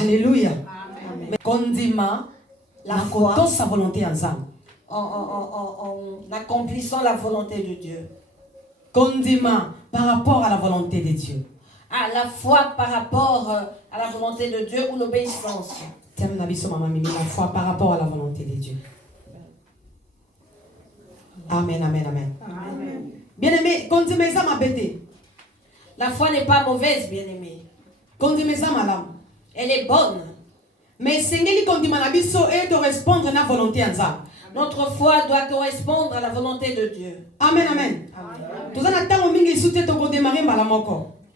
Alléluia. Amen. Kondima, la foi, sa volonté en accomplissant la volonté de Dieu. Kondima, par rapport à la volonté de Dieu. À la foi par rapport à la volonté de Dieu ou l'obéissance. La foi par rapport à la volonté de Dieu. Amen, amen, amen. Amen. Bien-aimé, kondima ma bête. La foi n'est pas mauvaise, bien-aimé. Kondima malam. Elle est bonne. Mais sengeli kondima na biso et de répondre à la volonté nzambe. Notre foi doit correspondre à la volonté de Dieu. Amen, amen. Nous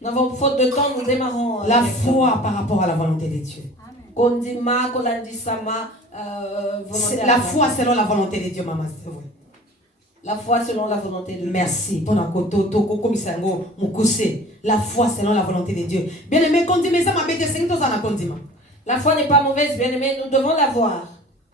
avons faute de temps, nous démarrons. La foi par rapport à la volonté de Dieu. La foi selon la volonté de Dieu, maman. La foi selon la volonté de Dieu. Merci. La foi selon la volonté de Dieu. Bien aimé, la foi n'est pas mauvaise, bien aimé, nous devons l'avoir.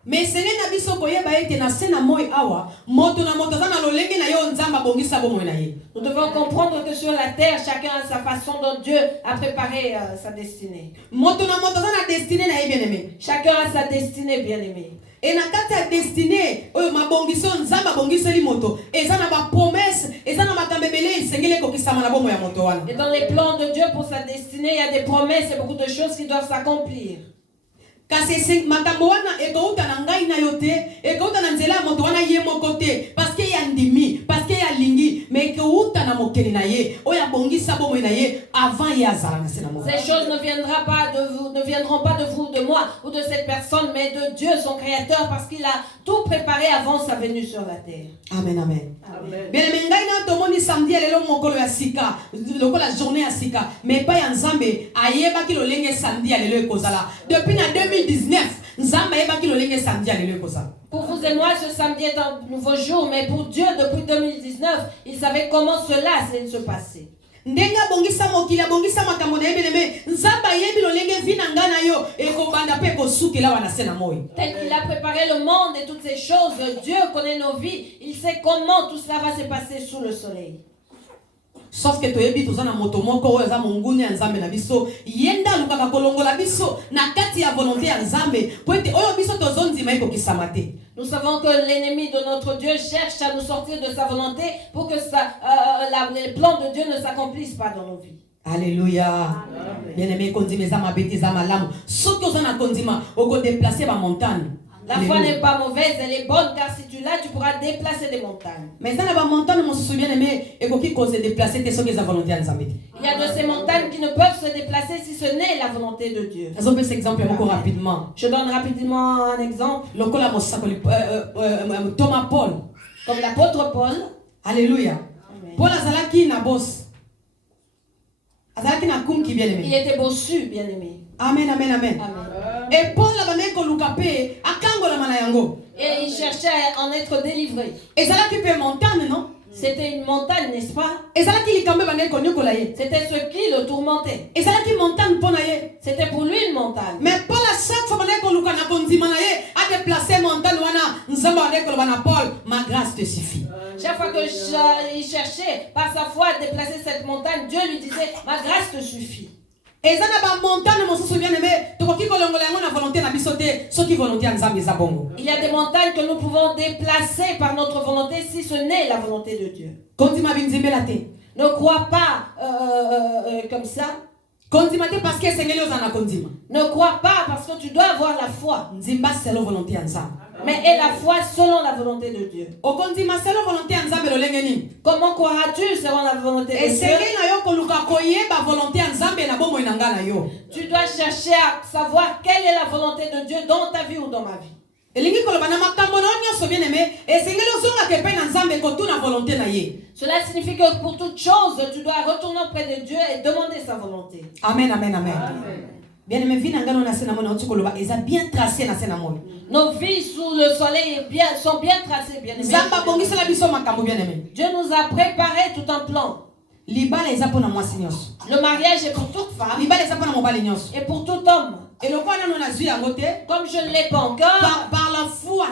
Mais c'est na biso koyeba ete na sena moy awa moto na moto zana lolenge na yo nzamba bongisa bomoy na ye. Nous devons comprendre que sur la terre chacun a sa façon dont Dieu a préparé sa destinée. Moto na moto zana destinée na ye bien-aimé. Chacun a sa destinée, bien-aimé. Et na kati ya destinée oyo mabongiso nzamba bongiseli moto eza na ba promesse eza na makambebele isengele kokisama na bomoy ya moto wana. Et dans les plans de Dieu pour sa destinée, il y a des promesses et beaucoup de choses qui doivent s'accomplir. Kasi makambo wana ekouta na ngai na yo te ekouta na nzela ya moto wana ye moko te parce que ya ndimi parce que ya lingi mais ekouta na mokeli na ye oyo abongisa bomoi na ye avant ye azala na se na moko. Ces choses ne viendront pas de vous, de moi ou de cette personne, mais de Dieu, son créateur, parce qu'il a tout préparé avant sa venue sur la terre. Amen, amen. Bien aimé, ngai na tomoni samedi lelo mokolo ya sika lokola journée ya sika mais pas ya nzambe ayebaki lolenge samedi lelo ekozala depuis na 2019 nzambe ayebaki lolenge samedi lelo ekozala. Pour vous et moi, ce samedi est un nouveau jour, mais pour Dieu, depuis 2019, il savait comment cela allait se passer. Ndenga bongisa mokila bongisa makambo na yebe neme nzamba yebi lolenge vina ngana yo ekobanda pe kosukela wana se na moyi. Tel qu'il a préparé le monde et toutes ces choses, Dieu connaît nos vies, il sait comment tout cela va se passer sous le soleil. Sauf que toyebi tozana moto moko oyo za monguni ya nzambe na biso yenda lukaka kolongola biso na kati ya volonté ya nzambe po ete oyo biso tozondima ekokisama te. Nous savons que l'ennemi de notre Dieu cherche à nous sortir de sa volonté pour que les plans de Dieu ne s'accomplissent pas dans nos vies. Alléluia. Bien-aimé, kondima za mabete za malamu. Soki ozana kondima oko déplacer ba montagne. La foi n'est pas mauvaise, elle est bonne car si tu l'as, tu pourras déplacer des montagnes. Mais ça n'a pas montagne, mon souci bien-aimé, et qui cause déplacer tes soins à volonté à nzambe. Il y a de ces montagnes qui ne peuvent se déplacer si ce n'est la volonté de Dieu. Je donne cet exemple beaucoup rapidement. Je donne rapidement un exemple. Thomas Paul. Comme l'apôtre Paul. Alléluia. Paul azalaki na boss. Azalaki na kumki bien-aimé. Il était bossu, bien-aimé. Amen, amen, amen. Et Paul a donné qu'on et il cherchait à en être délivré. Et ça là qui peut montagne, non? C'était une montagne, n'est-ce pas? Et ça là qui c'était ce qui le tourmentait. Et ça là qui montagne pour naie. C'était pour lui une montagne. Mais Paul a chaque fois qu'on a a déplacé montagne Paul, ma grâce te suffit. Chaque fois que il cherchait par sa foi à déplacer cette montagne, Dieu lui disait ma grâce te suffit. Et ça n'a pas montagne, mon souci bien aimé. Il y a des montagnes que nous pouvons déplacer par notre volonté si ce n'est la volonté de Dieu. Ne crois pas comme ça. Ne crois pas parce que tu dois avoir la foi. Mais est la foi selon la volonté de Dieu. Comment croiras-tu selon la volonté de Dieu? Tu dois chercher à savoir quelle est la volonté de Dieu dans ta vie ou dans ma vie. Cela signifie que pour toute chose, tu dois retourner auprès de Dieu et demander sa volonté. Amen, amen, amen. Bien-aimé, bien tracé na nos vies sous le soleil sont bien tracées, bien aimé. Dieu nous a préparé tout un plan. Le mariage est pour toute femme et pour tout homme. Comme je ne l'ai pas encore, par la foi,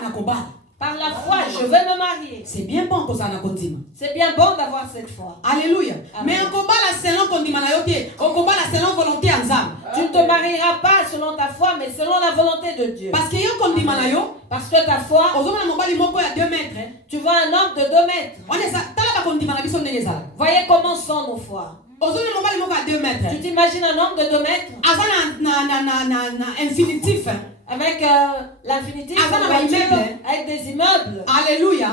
Par la foi, je vais me marier. C'est bien bon que ça na kondima. C'est bien bon d'avoir cette foi. Alléluia. Amen. Mais on combat la selon kondima na yote, on combat la selon volonté ensemble. Tu ne te marieras pas selon ta foi, mais selon la volonté de Dieu. Parce que yo kondima na yo, Parce que ta foi, ozomona mobali moko ya 2 mètres. tu vois un homme de 2 mètres. On est ça, tala ba kondima na biso ndenge ezala. Voyez comment sont nos foi. Ozomona mobali moko ya 2 mètres. Tu t'imagines un homme de 2 mètres Aza na infinitif. avec l'infinitif, Avant une d'avoir voiture, immeuble. avec des immeubles. Alléluia.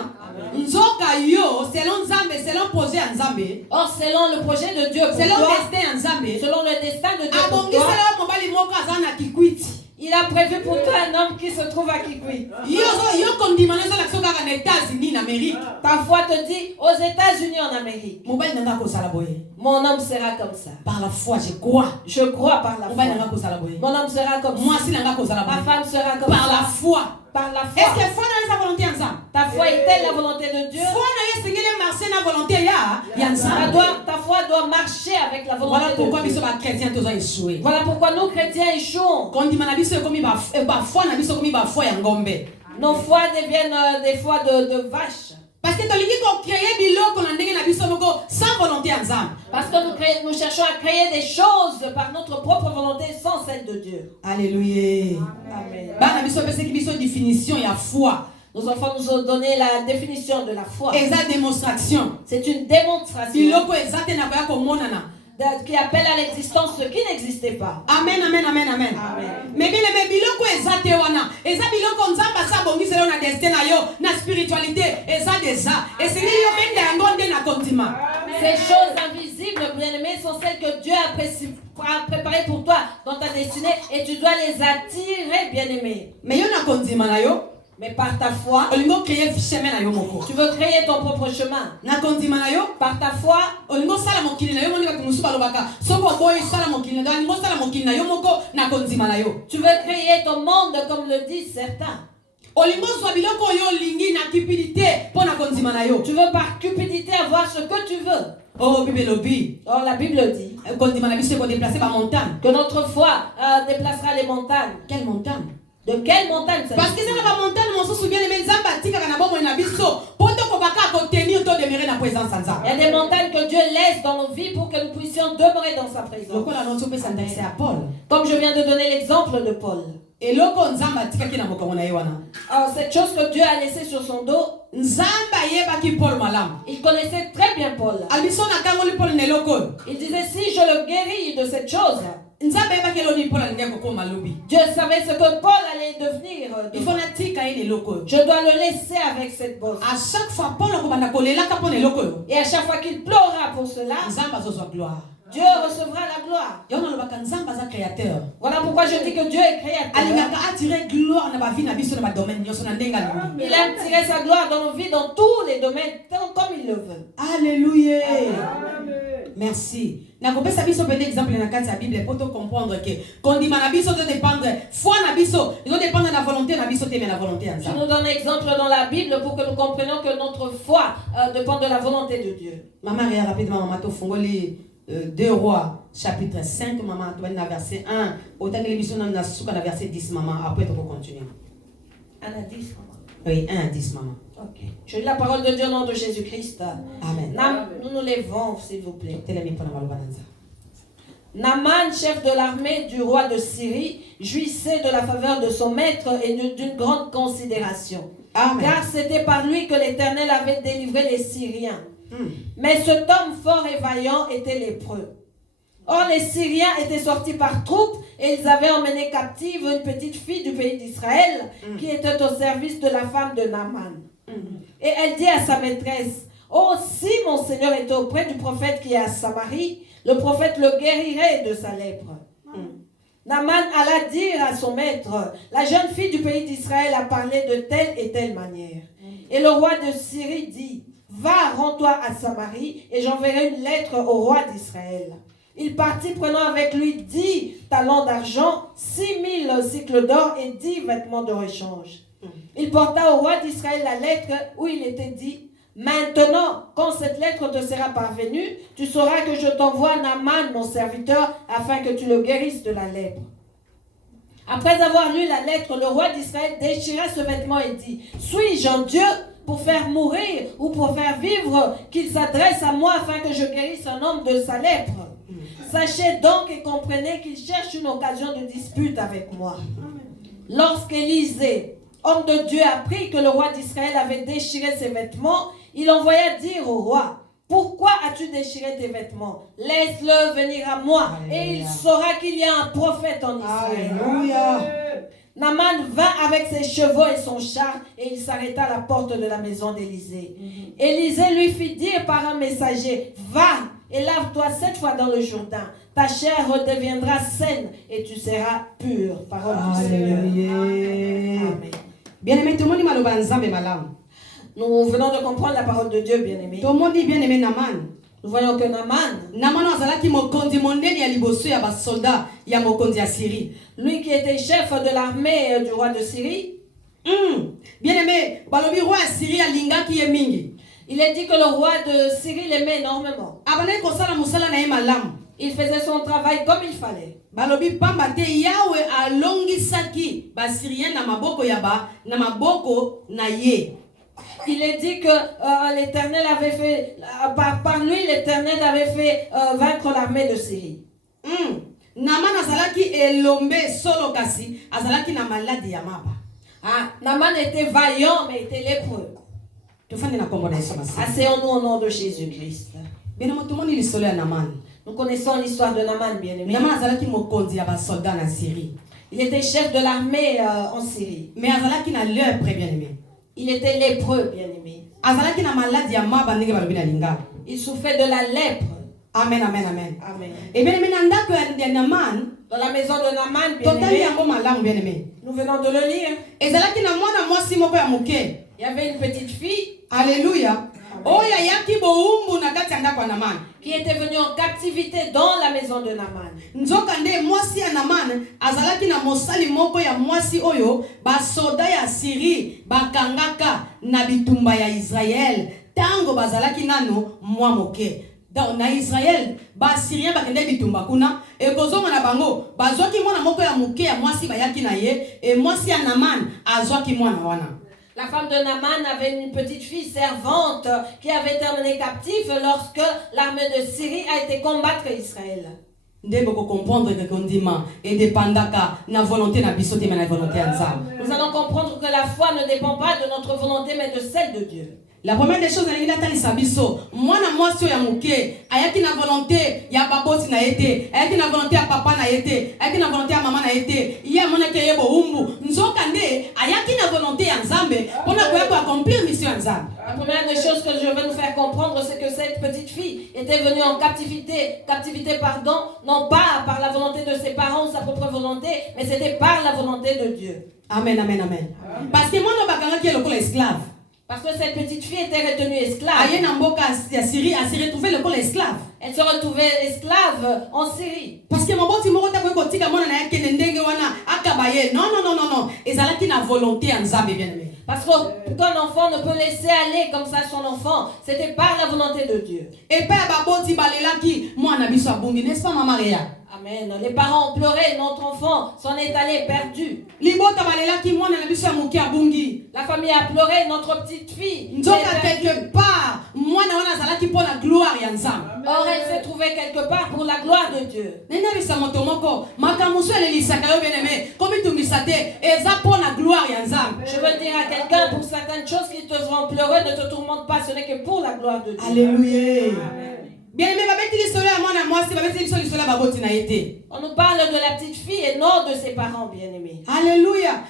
Nzoka yo, selon Nzambe, selon projet ya Nzambe, Or, selon le projet de Dieu pour selon toi, destin ya Nzambe, selon le destin de Dieu pour toi, abongisela mobali moko aza na kikwiti. il a prévu pour toi un homme qui se trouve à Kikwit. Yo kondima na ezala kiso kaka na États-Unis na Amérique. Ta foi te dit aux États-Unis en Amérique. Mobali nanga kozala boye. Mon homme sera comme ça. Par la foi, je crois. Je crois par la Mobali nanga foi. kozala boye. Mon homme sera comme Moi ça. si nanga kozala Ma boye. femme sera comme Par la ça. foi. Par la Est-ce foi. que foi na sa volonté ensemble? Ta foi est-elle la volonté de Dieu? Foi na yesengeli marcher na volonté ya ensemble. Ta foi doit marcher avec la volonté Voilà pourquoi de biso Dieu. ba chrétiens toza échoué. Voilà pourquoi nous chrétiens échouons. Kondima na biso ekomi ba foi na biso ekomi ba foi ya ngombe. Nos foi deviennent des foi de vaches. Parce que tolingi ko créer biloko na ndenge na biso moko sans volonté ya Nzambe. Parce que nous cherchons à créer des choses par notre propre volonté sans celle de Dieu. Alléluia. Amen. Bana biso pese ki biso définition ya foi. Nos enfants nous ont donné la définition de la foi. Eza démonstration. C'est une démonstration Biloko eza te na koya komonana. qui appelle à l'existence ce qui n'existait pas. Amen, amen, amen, amen. Amen. Mais bien, mais biloko eza te wana. Eza biloko nzamba sa bongiselo na destin na yo, na spiritualité, eza déjà. Et c'est yo benda yango nde na kondima. Ces choses invisibles, bien-aimés, sont celles que Dieu a préparées pour toi dans ta destinée et tu dois les attirer, bien-aimés. Mais yo na kondima na yo, Mais par ta foi, olingo créer chemin na yo moko. tu veux créer ton propre chemin. Na kondima na yo, Par ta foi, olingo sala mokili na yo moni bato musu balobaka. Soko boy sala mokili na yo, olingo sala mokili na yo moko na kondima na yo. tu veux créer ton monde comme le disent certains. Olingo zwa biloko yo lingi na cupidité po na kondima na yo. Tu veux par cupidité avoir ce que tu veux. Oh Bible lobi. Or la Bible dit Kondima na biso ko déplacer ba montagne. que notre foi déplacera les montagnes. Quelle montagne? De quelle montagne Parce que ça na montagne mosusu bien aimé Nzamba tika kana bomo na biso poto ko baka ko tenir to demeurer na présence Nzamba. Il y a des montagnes que Dieu laisse dans nos vies pour que nous puissions demeurer dans sa présence. Lokola notre pe s'intéresser à Paul. Comme je viens de donner l'exemple de Paul. Et loko Nzamba tika kina mokongo na yewana. Alors cette chose que Dieu a laissée sur son dos, Nzamba yeba ki Paul malam. il connaissait très bien Paul. Albiso na kangoli Paul ne loko. Il disait si je le guéris de cette chose, Nzamba yeba ke loni Paul ndeko ko malobi. Dieu savait ce que Paul allait devenir. Il faut na tika ile loko. Je dois le laisser avec cette bosse. À chaque fois Paul ko banda kolela ka po ne loko. Et à chaque fois qu'il pleura pour cela, Nzamba zo gloire. Dieu recevra la gloire. Yona lobaka Nzamba za créateur. Voilà pourquoi je dis que Dieu est créateur. Alingaka attirer gloire na ba vie na biso na ba domaine nyoso na ndenga lingi. Il aime tirer sa gloire dans nos vies, dans tous les domaines, tant comme il le veut. Alléluia. Merci. Nakopesa biso peut exemple na kati ya Bible pour te comprendre que kondima na biso doit dépendre foi na biso, il doit dépendre de la volonté na biso te mais la volonté Je ensemble. nous donne un exemple dans la Bible pour que nous comprenions que notre foi dépend de la volonté de Dieu. Maman regarde rapidement maman to fongoli 2 Rois chapitre 5 maman to na verset 1 otangeli biso na suka na verset 10 maman après tu peux continuer. 1 à 10, maman. Oui, 1 à 10 maman. Ok. Je lis la parole de Dieu au nom de Jésus-Christ. Amen. Nous nous levons, s'il vous plaît. Telemi pona maloba nanza. Naaman, chef de l'armée du roi de Syrie, jouissait de la faveur de son maître et d'une grande considération. Amen. Car c'était par lui que l'Éternel avait délivré les Syriens. Mais cet homme fort et vaillant était lépreux. Or, les Syriens étaient sortis par troupes et ils avaient emmené captive une petite fille du pays d'Israël qui était au service de la femme de Naaman. Et elle dit à sa maîtresse, « Oh, si mon Seigneur était auprès du prophète qui est à Samarie, le prophète le guérirait de sa lèpre. » Naaman alla dire à son maître, « La jeune fille du pays d'Israël a parlé de telle et telle manière. » Et le roi de Syrie dit, « Va, rends-toi à Samarie et j'enverrai une lettre au roi d'Israël. » Il partit prenant avec lui 10 talents d'argent, 6000 cycles d'or et 10 vêtements de rechange. Il porta au roi d'Israël la lettre où il était dit, « Maintenant, quand cette lettre te sera parvenue, tu sauras que je t'envoie Naaman, mon serviteur, afin que tu le guérisses de la lèpre. » Après avoir lu la lettre, le roi d'Israël déchira ce vêtement et dit, suis-je un Dieu pour faire mourir ou pour faire vivre, qu'il s'adresse à moi afin que je guérisse un homme de sa lèpre? Sachez donc et comprenez qu'il cherche une occasion de dispute avec moi. Lorsqu'Élisée, homme de Dieu, apprit que le roi d'Israël avait déchiré ses vêtements, il envoya dire au roi, pourquoi as-tu déchiré tes vêtements? Laisse-le venir à moi. Alléluia. Et il saura qu'il y a un prophète en Israël. Alléluia. Naaman vint avec ses chevaux et son char et il s'arrêta à la porte de la maison d'Élisée. Élisée lui fit dire par un messager, va et lave-toi 7 fois dans le Jourdain. Ta chair redeviendra saine et tu seras pur. Parole du Seigneur. Amen. Bien-aimé, tout le monde maloba nzambe malamu. Nous venons de comprendre la parole de Dieu, bien-aimé. Tout le monde bien-aimé Naaman. Nous voyons que Naaman azalaki mokonzi monene ya liboso ya basoldat ya mokonzi ya Syrie. Lui qui était chef de l'armée du roi de Syrie. Bien-aimé, balobi roi ya Syrie alingaki ye mingi. Il est dit que le roi de Syrie l'aimait énormément. Abane kosala musala na ye malamu. Il faisait son travail comme il fallait. Balobi pamba te Yahweh alongisaki ba Syrien na maboko ya ba na maboko na ye. Il est dit que l'Éternel avait fait, par lui, l'Éternel avait fait vaincre l'armée de Syrie. Naaman azalaki elombe solo kasi azalaki na maladi ya maba. Naaman était vaillant mais était lépreux. Asseyons-nous au nom de Jésus-Christ. Nous connaissons l'histoire de Naaman, bien-aimé. Il était chef de l'armée en Syrie. Mais bien-aimé. Il était lépreux, bien-aimé. Il souffrait de la lèpre. Amen, amen, amen. Amen. Et bien, dans la maison de Naaman, bien-aimé, nous venons de le lire. Il y avait une petite fille. Alléluia. Qui était venue en captivité dans la maison de Naaman. Nzokande mwasi ya Naaman azalaki na mosali moko ya mwasi oyo basoda ya Syrie bakangaka na bitumba ya Israël tango bazalaki nano mwa moke. Na Israël ba Syrien bakende bitumba kuna ekozonga na bango bazwaki mwana moko ya moke ya mwasi bayaki na ye e mwasi ya Naaman azwaki mwana wana. La femme de Naaman avait une petite fille servante qui avait été emmenée captive lorsque l'armée de Syrie a été combattre Israël. Nous allons comprendre que la foi ne dépend pas de notre volonté mais de celle de Dieu. La première des choses, moi ya muke, ayaki na volonté ya babosi na yete, ayaki na volonté ya papa na yete, ayaki na volonté ya maman na yete, ya mona ke yebo umbu, nzokande ayaki na volonté ya Nzambe, pona ko accomplir mission ya Nzambe. La première des choses que je veux nous faire comprendre, c'est que cette petite fille était venue en captivité, non pas par la volonté de ses parents ou sa propre volonté, mais c'était par la volonté de Dieu. Amen, amen, amen. Parce que moi, je ne suis pas esclave. Parce que cette petite fille était retenue esclave. Elle s'est retrouvée esclave. Elle se retrouvait esclave en Syrie. Parce que mon bon moro ta ko tika mona na yake ndenge wana akabaye. Non. Ezalaki na volonté ya Nzambe bien-aimé. Parce qu'un enfant ne peut laisser aller comme ça son enfant. C'était par la volonté de Dieu. Et père baboti balelaki mwana biso abungi, n'est-ce pas maman Réa? Amen. Les parents ont pleuré, notre enfant s'en est allé perdu. La famille a pleuré, notre petite fille. Quelque part, or elle s'est trouvée quelque part pour la gloire de Dieu. Je veux dire à quelqu'un, pour certaines choses qui te feront pleurer, ne te tourmente pas, ce n'est que pour la gloire de Dieu. Alléluia. Amen. On nous parle de la petite fille et non de ses parents bien-aimés. Alléluia.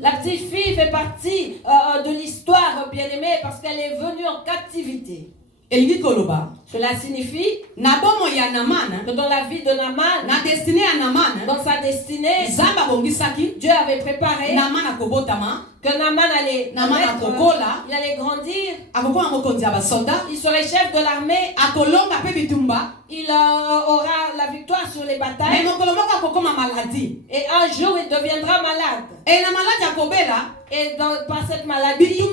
La petite fille fait partie de l'histoire bien-aimée parce qu'elle est venue en captivité. Cela signifie que dans la vie de Naaman, dans sa destinée, Dieu avait préparé que Naaman allait il allait grandir, il serait chef de l'armée, il aura la victoire sur les batailles, et un jour il deviendra malade. Et par cette maladie, il y aura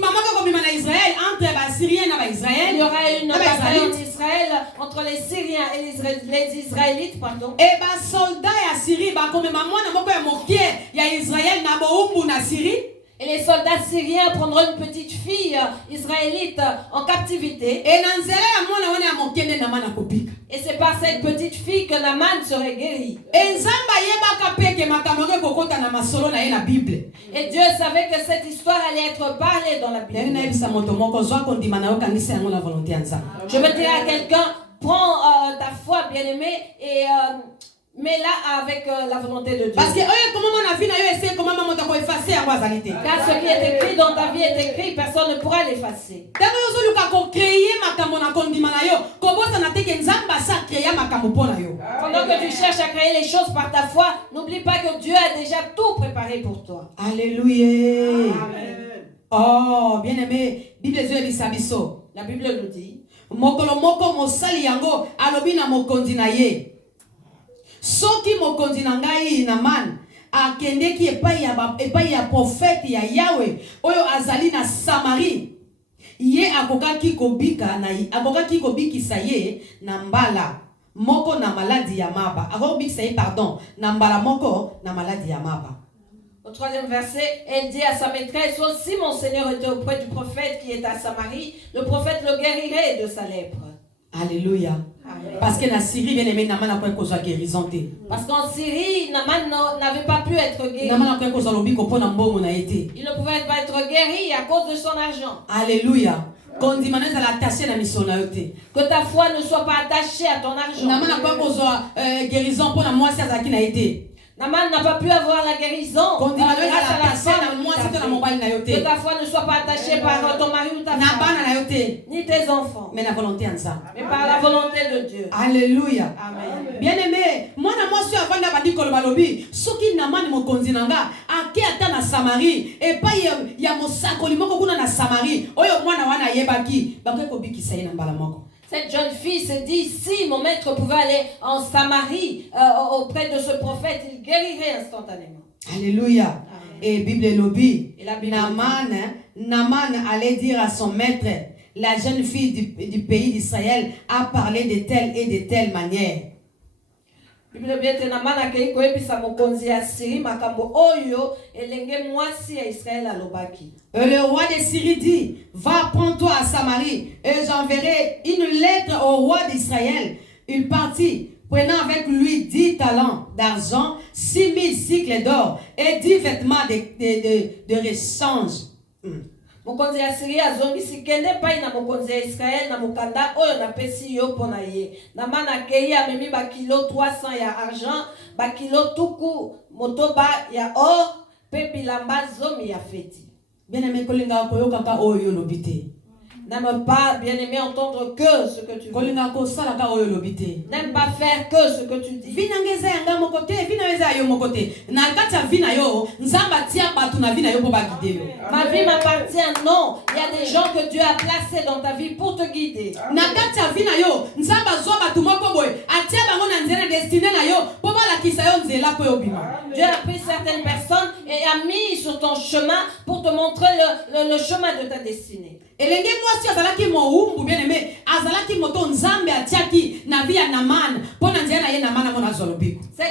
une bataille en Israël Israël, entre les Syriens et les Israélites, pardon. Et bah soldat ya Syrie bah comme maman na moko ya mokie ya Israël na boumbu na Syrie. Et les soldats syriens prendront une petite fille israélite en captivité. Et c'est par cette petite fille que Naaman serait guéri. Et Dieu savait que cette histoire allait être parlée dans la Bible. Je veux dire à quelqu'un, prends ta foi, bien-aimé, et mets-la avec la volonté de Dieu. Parce que car ce qui est écrit dans ta vie est écrit, personne ne pourra l'effacer. Pendant que tu cherches à créer les choses par ta foi, n'oublie pas que Dieu a déjà tout préparé pour toi. Alléluia. Oh, bien-aimé, La Bible nous dit, soki mokonzi na ngai Naaman akendeki epai ya prophète ya Yahweh oyo azali na Samarie, ye akokaki kobikisa ye na mbala moko na maladi ya maba. Akobikisa ye na mbala moko na maladi ya maba. Au 3e verset, elle dit à sa maîtresse, si mon Seigneur était auprès du prophète qui est à Samarie, le prophète le guérirait de sa lèpre. Alléluia. Parce que na Syrie, bien aimé, Naaman a pas cause guérison. Parce qu'en Syrie, Naaman n'avait pas pu être guéri. Il ne pouvait pas être guéri à cause de son argent. Alléluia. Que ta foi ne soit pas attachée à ton argent. Naaman n'a pas cause guérison pour la moi si ça qui n'a été. Naaman n'a pas pu avoir la guérison grâce à la femme. Que ta foi ne soit pas attachée par ton mari ou ta femme, ni tes enfants, mais par la volonté de Dieu. Alléluia. Amen. Bien-aimé, moi si avant d'abandi kolobalobi, soki Naaman mokonzi nanga ake ata na Samarie et pas ya mosakoli moko kuna na Samarie oyo mwana wana yebaki bakoki kobikisa ye na mbala moko. Cette jeune fille se dit, si mon maître pouvait aller en Samarie auprès de ce prophète, il guérirait instantanément. Alléluia. Et Bible lobby, Naaman allait dire à son maître, la jeune fille du pays d'Israël a parlé de telle et de telle manière. Le roi de Syrie dit, va prends-toi à Samarie et j'enverrai une lettre au roi d'Israël. Il partit, prenant avec lui 10 talents d'argent, 6000 cycles d'or et 10 vêtements de rechange. Mokonzi ya Syria azongisi kende pai na mokonzi ya Israël na mukanda oyo na pesi yo pona ye. Na mana kei amemi ba kilo 300 ya argent, ba kilo tuku motoba ya or, pe bilamba zomi ya feti. Bien-aimé kolinga koyoka ka oyo lobite. N'aime pas, bien-aimé, entendre que ce que tu veux. N'aime pas faire que ce que tu dis. Ma vie m'appartient, non. Il y a des gens que Dieu a placés dans ta vie pour te guider. Dieu a pris certaines personnes et a mis sur ton chemin pour te montrer le chemin de ta destinée. Cette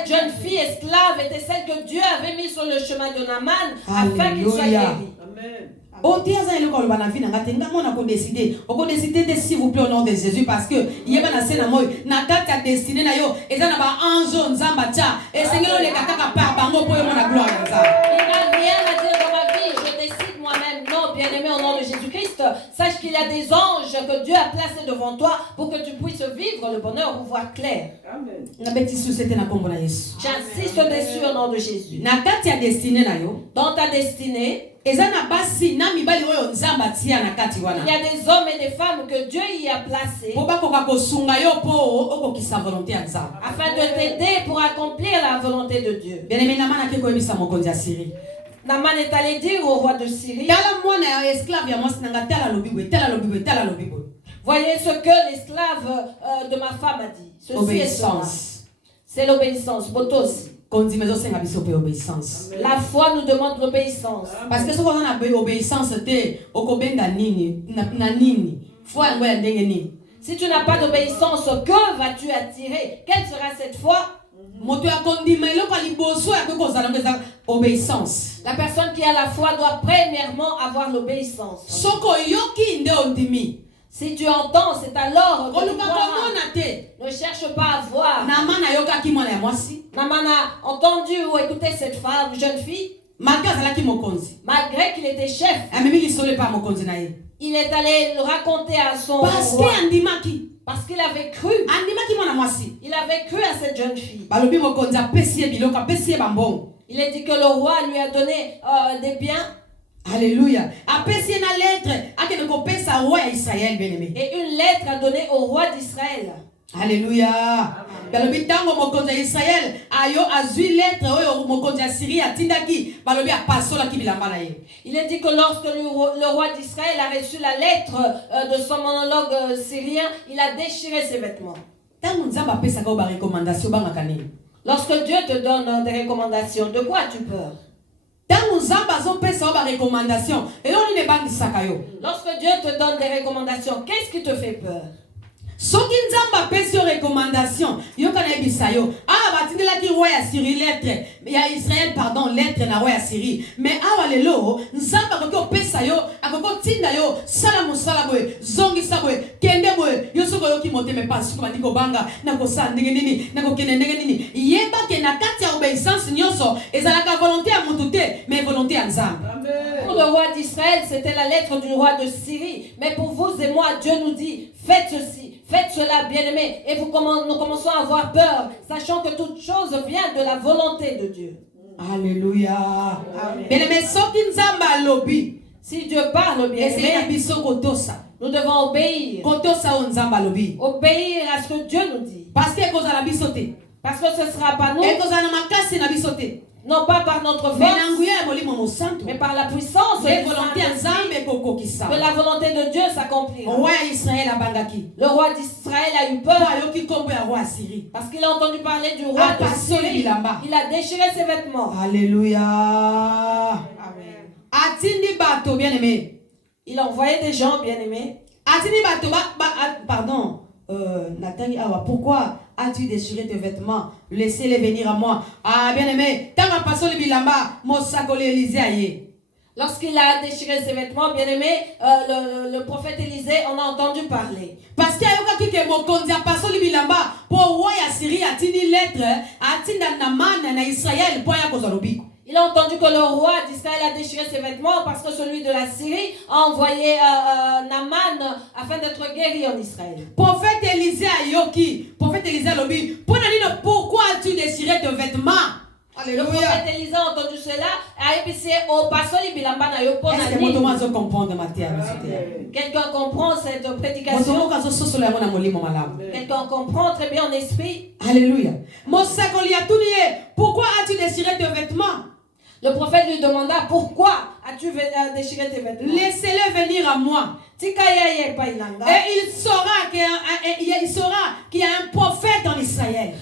jeune fille esclave était celle que Dieu avait mis sur le chemin de Naaman afin qu'il soit guéri. Amen. S'il vous plaît au nom de Jésus parce que il y a na sena moy na kata destiné na yo eza na ba ange nzamba cha et seigneur le kaka par bango po yo na gloire ça. Il n'a rien à dire dans ma vie, je décide moi-même. Non, bien-aimé, au nom de Jésus-Christ, sache qu'il y a des anges que Dieu a placés devant toi pour que tu puisses vivre le bonheur ou voir clair. Amen. J'insiste dessus au nom de Jésus. Na kata destiné na yo, dans ta destinée, il y a des hommes et des femmes que Dieu y a placés afin de t'aider pour accomplir la volonté de Dieu. Naaman est allé dire au roi de Syrie, voyez ce que l'esclave de ma femme a dit. Obéissance. C'est l'obéissance. Botos. La foi nous demande l'obéissance. Parce que si on a obéissance, Si tu n'as pas d'obéissance, que vas-tu attirer? Quelle sera cette foi? Obéissance. La personne qui a la foi doit premièrement avoir l'obéissance. Si tu entends, c'est alors que tu croiras. Ne cherche pas à voir. Naman a entendu ou écouté cette femme, jeune fille. Malgré qu'il était chef, il est allé le raconter à son roi. Parce qu'il avait cru. Il avait cru à cette jeune fille. Il a dit que le roi lui a donné des biens. Alléluia. Et une lettre a donné au roi d'Israël. Alléluia. Israël il a dit que lorsque le roi d'Israël a reçu la lettre de son monologue syrien, il a déchiré ses vêtements. Lorsque Dieu te donne des recommandations, de quoi as-tu peur? Lorsque Dieu te donne des recommandations, qu'est-ce qui te fait peur? Soki nzamba pesi recommandation yo kana ebisa yo batindelaki roi ya Syrie lettre ya Israël pardon lettre na roi ya Syrie mais awa lelo nzamba akoki opesa yo akoko tinda yo sala mosala boye zongisa boye kende boye yo soko yoki motema pas suko bandiko banga na kosa ndenge nini na kokende ndenge nini yeba ke na kati ya obéissance nyonso ezalaka volonté ya mutu te mais volonté ya nzamba. Pour le roi d'Israël, c'était la lettre du roi de Syrie. Mais pour vous et moi, Dieu nous dit, faites ceci, faites cela, bien-aimés. Et nous commençons à avoir peur, sachant que toute chose vient de la volonté de Dieu. Alléluia. Bien-aimés, si Dieu parle, bien-aimés, nous devons obéir. Obéir à ce que Dieu nous dit. Parce que ce ne sera pas nous. Non pas par notre force, mais par la puissance de que la volonté de Dieu s'accomplira. Le roi d'Israël a eu peur parce qu'il a entendu parler du roi de Syrie. Il a déchiré ses vêtements. Alléluia. Amen. Il a envoyé des gens bien-aimés. Pardon. Pourquoi as-tu déchiré tes vêtements? Laissez-les venir à moi. Ah, bien-aimé, lorsqu'il a déchiré ses vêtements, bien-aimé, le prophète Élisée en a entendu parler. Parce qu'il y a il a entendu que le roi d'Israël a déchiré ses vêtements parce que celui de la Syrie a envoyé Naman afin d'être guéri en Israël. Prophète Élisée a lobi. Pourquoi as-tu déchiré tes vêtements? Alléluia. Le prophète Élisée a entendu cela. Quelqu'un comprend cette prédication? Quelqu'un comprend très bien en esprit? Alléluia. Pourquoi as-tu déchiré tes vêtements? Le prophète lui demanda, pourquoi as-tu déchiré tes vêtements? Laissez-le venir à moi. Et il saura qu'il y a un prophète en Israël.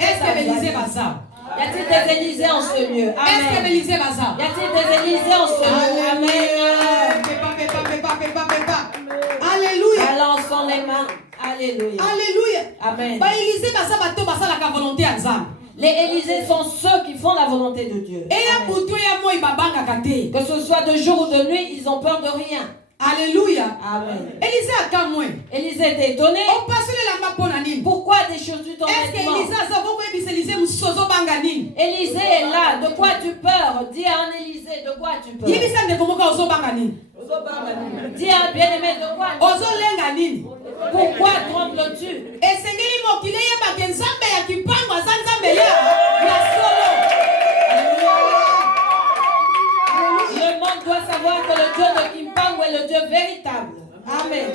Est-ce que Élisée va ça? Y a-t-il des Élysées en ce lieu? Amen. Est-ce que Élisée va ça? Y a-t-il des Élysées en ce lieu? Amen. Alléluia. Balançons les mains. Alléluia. Alléluia. Amen. Les Élysées sont ceux qui font la volonté de Dieu. Que ce soit de jour ou de nuit, ils ont peur de rien. Alléluia. Amen. Élisée était étonné. Pourquoi déchires-tu ton vêtement? Élisée est là. De quoi as-tu peur? Dis à un Élisée, de quoi as-tu peur? Dis à un bien-aimé, de quoi as-tu peur? Pourquoi trembles-tu? Le monde doit savoir que le Dieu de Kimpangu est le Dieu véritable. Amen.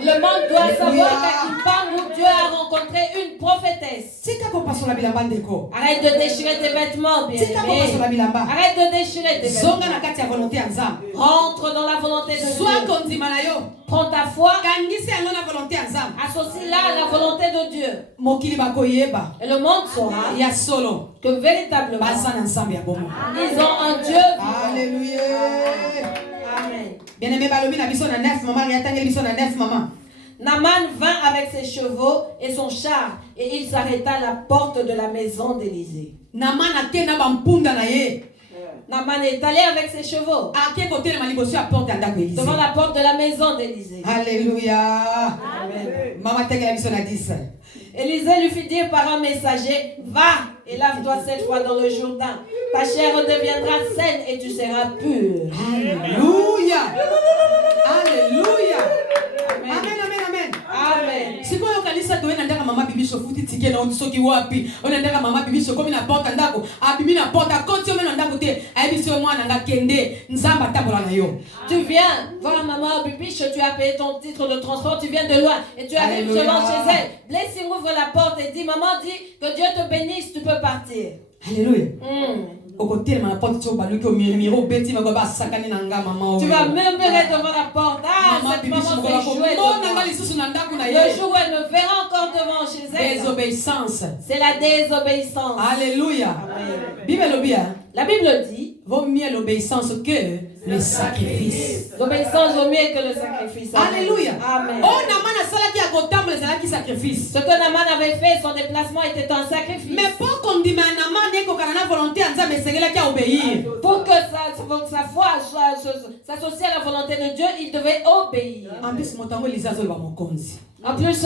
Le monde doit savoir qu'à Kimpangu, Dieu a rencontré une prophétesse. kopasola bilamba ndeko. Arrête de déchirer tes vêtements, Tika kopasola bien-aimé. bilamba. Arrête de déchirer tes Zonga vêtements. na kati ya volonté ya Nzambe. Rentre dans la volonté de Sois Dieu. kondima na yo. Prends ta foi. Kangisi yango na volonté ya Nzambe. Associe-la à la volonté de Dieu. Mokili bakoyeba. Et le monde saura Ya solo. que véritablement, Baza na Nzambe ya bomo. ils ont un Dieu vivant. Alléluia. Amen. Bien-aimé balobi na biso na 9 maman, yatangeli biso na 9 maman. Naaman vint avec ses chevaux et son char et il s'arrêta à la porte de la maison d'Élysée. Naaman akenda bampunda na ye. Naaman est allé avec ses chevaux Ake kotelema liboso ya porte ya ndako Élysée. devant la porte de la maison d'Élysée. Alléluia. Amen. Mama tengela biso na 10. Élisée lui fit dire par un messager, va et lave-toi 7 fois dans le Jourdain. Ta chair redeviendra saine et tu seras pur. Alléluia. Alléluia. Amen. Amen, amen, amen. Amen. Sikoyo kanisa to ena ndaka mama bibiso futi tike na ondisoki wapi. Ona ndaka mama bibiso komi na porte ndako. Abimi na porte akoti yo mena ndako te. Ayebiso mwana nga kende nzamba tabola na yo. Tu viens voir maman au bibiche, tu as payé ton titre de transport, tu viens de loin et tu arrives Alléluia. seulement chez elle. Blessing ouvre la porte et dit, maman dit que Dieu te bénisse, tu peux partir. Alléluia. Mm. Okotelema na porte to baluki o miro beti mago ba sakani na nga mama. Tu vas murmurer devant la porte. Ah, Maman cette bibiso maman ko fait jouer ko de na nga moi. lisusu na ndako na Le ye. jour où elle me verra encore devant chez elle, Désobéissance. c'est la désobéissance. Alléluia. Amen. Bible lobi hein. La Bible dit, Vaut mieux l'obéissance que le sacrifice. l'obéissance vaut mieux que le sacrifice. Amen. Alléluia. Amen. Oh, Naaman asalaki ya kotambola ezalaki sacrifice. Ce que Naaman avait fait, son déplacement était un sacrifice. Mais pour kondima ya Naaman ekokana na volonté ya Nzambe esengelaki obéir. Pour que sa foi s'associe à la volonté de Dieu, il devait obéir. En plus moto yango Élise azoloba mokonzi. En plus,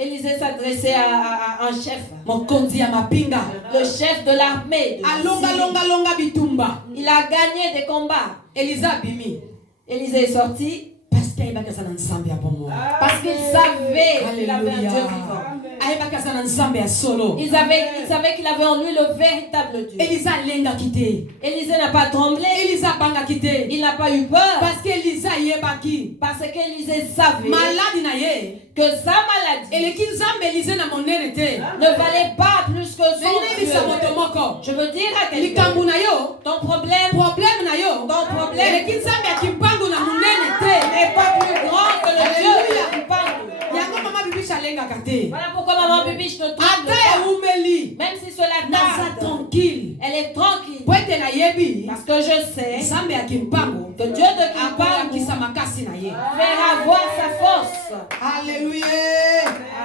Élisée s'adressait à un chef, Mokonzi ya mapinga. le chef de l'armée. de Alonga Syrie. longa longa bitumba. Il a gagné des combats. Élise abimi. Élisée est sorti Parce qu'ayebaki aza na Nzambe ya bomo. parce qu'il savait qu'il avait un Alléluia. Dieu vivant. Ayebaki aza na Nzambe ya solo. Il savait qu'il avait en lui le véritable Dieu. Élise alengaki te. Élisée n'a pas tremblé, Élise abangaki te. il n'a pas eu peur Parce que Élise ayebaki. parce qu'Élisée savait Maladi na ye. que sa maladie Eleki Nzambe Élise na monene te. ne valait pas plus que son Eyebisa moto Dieu. moko. Je veux dire à quelqu'un, Likambo na yo. ton problème Problème na yo. Ton problème Eleki Nzambe ya kimbangu na monene te. n'est pas plus grand que le Dieu Alléluia. qui parle. Yango mama bibisha alengaka te. Voilà pourquoi maman Bibiche ne tremble Ata pas. eumeli. Même si cela Naza tarde, tranquille. elle est tranquille. Po ete nayebi. Parce que je sais Nzambe ya kimbangu. que Dieu de qui parle Akolakisa makasi na ye. fera voir sa force. Alléluia.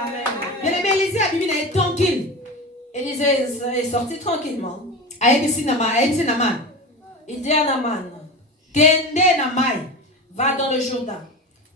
Amen. Bien-aimé Élise abimi na ye tranquille. Élisée est sorti tranquillement. Ayebisi Naaman. Il dit à Naaman, Kende na mai. va dans le Jourdain.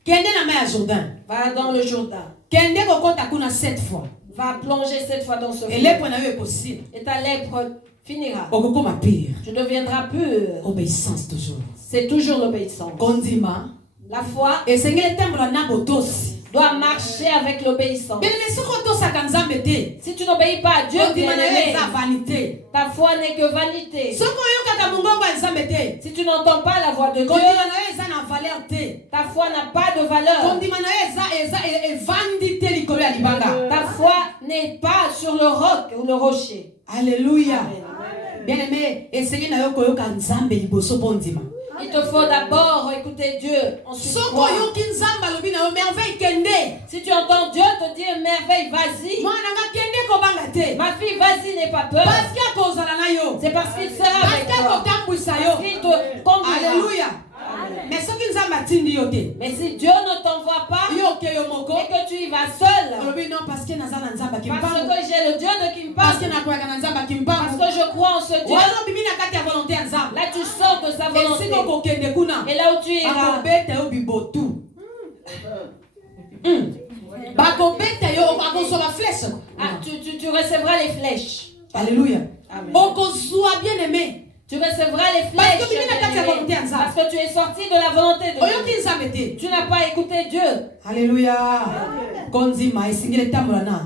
Kende na mai ya Jourdain. Va dans le Jourdain. Kende kokota kuna 7 fois. Va plonger 7 fois dans ce fleuve. Elepo na yo possible. Et ta lèpre finira. Okokoma pire. Tu deviendras pur. Obéissance toujours. C'est toujours l'obéissance. Kondima. La foi Esengeli tembola na botosi. doit marcher avec l'obéissance. Bien-aimé soko tosaka Nzambe te. Si tu n'obéis pas à Dieu, Kondima na yo bien-aimé, eza vanité. ta foi n'est que vanité. Soko oyokaka mongongo ya Nzambe te. Si tu n'entends pas la voix de Dieu, Kondima na yo eza na valeur te. ta foi n'a pas de valeur. Kondima na yo eza evandi te likolo ya libanga. Ta foi n'est pas sur le roc ou le rocher. Alléluia. Amen. Bien-aimé, esengeli na yo koyoka Nzambe liboso bondima. Il te faut d'abord écouter Dieu, ensuite Soko croire. yoki Nzambe alobi na yo merveille kende. Si tu entends Dieu te dire merveille, vas-y. Mwana nga kende kobanga te. Ma fille, vas-y, n'aie pas peur. Parce que akozala na yo. C'est parce qu'il sera Parce avec que toi. akotambwisa Parce yo. qu'il te conduira. Alléluia. Amen. Mais soki Nzambe atindi yo te. Mais si Dieu ne t'envoie pas Yo ke yo moko. et que tu y vas seul, Olobi non parce que naza na Nzambe parce akimpangu. que j'ai le Dieu de qui me Parce parle, que nakoyaka na Nzambe parce akimpangu. que je crois en ce Dieu, Wazo bimi na kati ya volonté ya Nzambe. là tu sors de sa volonté. Esiko kokende kuna. Et là où tu iras, Bakobeta yo bibotu. Bakobeta yo akozwa flèche. tu recevras les flèches. Alléluia. Amen. Okozwa bien aimé. Tu recevras les Parce flèches. que tu n'as pas ta volonté en ça. Parce que tu es sorti de la volonté de Dieu. Oyoki Nzambe te. Tu n'as pas écouté Dieu. Alléluia. Konzima esingile tambola na.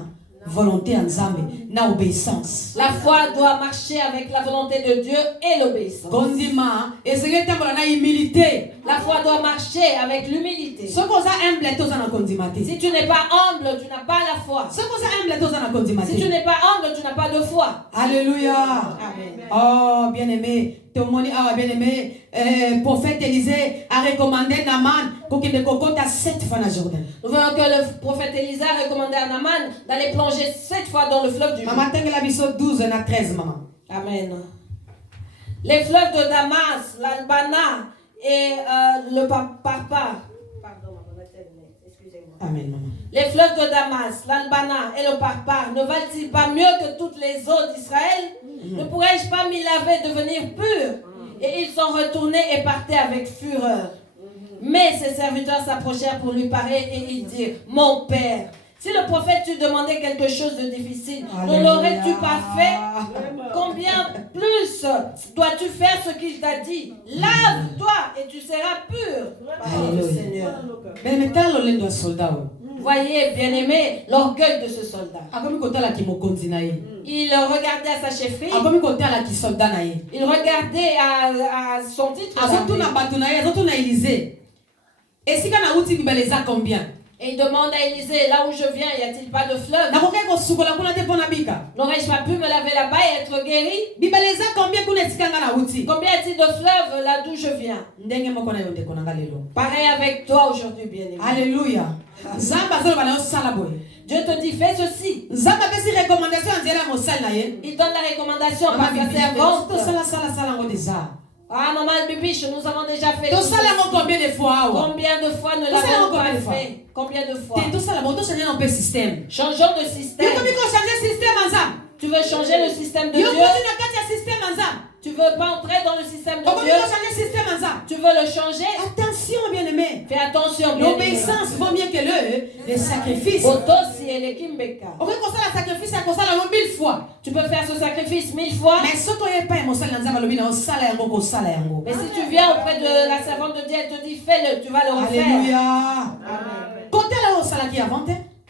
volonté en Nzambe na obéissance. La foi doit marcher avec la volonté de Dieu et l'obéissance. Kondima ezenge tambola na humilité. La foi doit marcher avec l'humilité. Soko za humble toza na kondima te. Si tu n'es pas humble, tu n'as pas la foi. Soko za humble toza na kondima te. Si tu n'es pas humble, tu n'as pas de foi. Alléluia. Amen. Oh, bien-aimé, bien-aimé, prophète Élisée a recommandé Naaman pour qu'il ne cocotte à 7 fois dans le Jourdain. Nous voyons que le prophète Élisée a recommandé à Naaman d'aller plonger 7 fois dans le fleuve du Maman tengela biso 12 na 13 maman. Amen. Les fleuves de Damas, l'Albana et le Parpar. Pardon, maman, excusez-moi. Amen maman. Les fleuves de Damas, l'Albana et le Parpar ne valent-ils pas mieux que toutes les eaux d'Israël? Ne pourrais-je pas m'y laver, devenir pur? Et ils sont retournés et partaient avec fureur. Mais ses serviteurs s'approchèrent pour lui parler et ils dirent: Mon père, si le prophète t'eût demandé quelque chose de difficile, ne l'aurais-tu pas fait? Combien plus dois-tu faire ce qu'il t'a dit? Lave-toi et tu seras pur. Alléluia. Seigneur. Mais maintenant l'olendo soldat. Voyez, bien-aimé, l'orgueil de ce soldat. Akomi kotala ki mokonzi na ye. Il regardait à sa chefferie. Akomi kotala ki soldat na ye. Il regardait à son titre. Azotuna bato na ye, azotuna Élisée. Esika na uti bibeleza combien? Et il demande à Élisée: là où je viens, y a-t-il pas de fleuve? Nakoke ko sukola kuna te pona bika. N'aurais-je pas pu me laver là-bas et être guéri? Bibeleza combien kuna esika na uti? Combien y a-t-il de fleuves là d'où je viens? Ndenge moko na yo ndeko na ngalelo. Pareil avec toi aujourd'hui, bien-aimé. Alléluia. Zamba zolo bana yo sala boy. Dieu te dit: fais ceci. Zamba pesi recommandation nzela mo sala na ye. Il donne la recommandation par sa servante. To sala ngo déjà. Ah, maman Bibiche, nous avons déjà fait To tout sala ngo combien de fois? Combien de fois ne l'avons pas fait? Combien de fois? To sala bo to changer un peu système. Changeons de système. Yo komi ko changer système ensemble. Tu veux changer le système de Dieu? Yo komi na kati ya système ensemble. Tu veux pas entrer dans le système de Komi Dieu? ko changer système ensemble. Tu veux le changer? Attention bien-aimé. Fais attention, bien-aimé. L'obéissance vaut mieux que le sacrifice. Otosi elekimbeka. On peut construire le sacrifice à construire 1000 fois. Tu peux faire ce sacrifice 1000 fois. Mais si tu n'es pas émotionnel dans la lobby, on sala yango ko sala yango. Mais si tu viens auprès de la servante de Dieu, elle te dit fais-le, tu vas le refaire. Alléluia. Amen. Côté là au sala qui avant.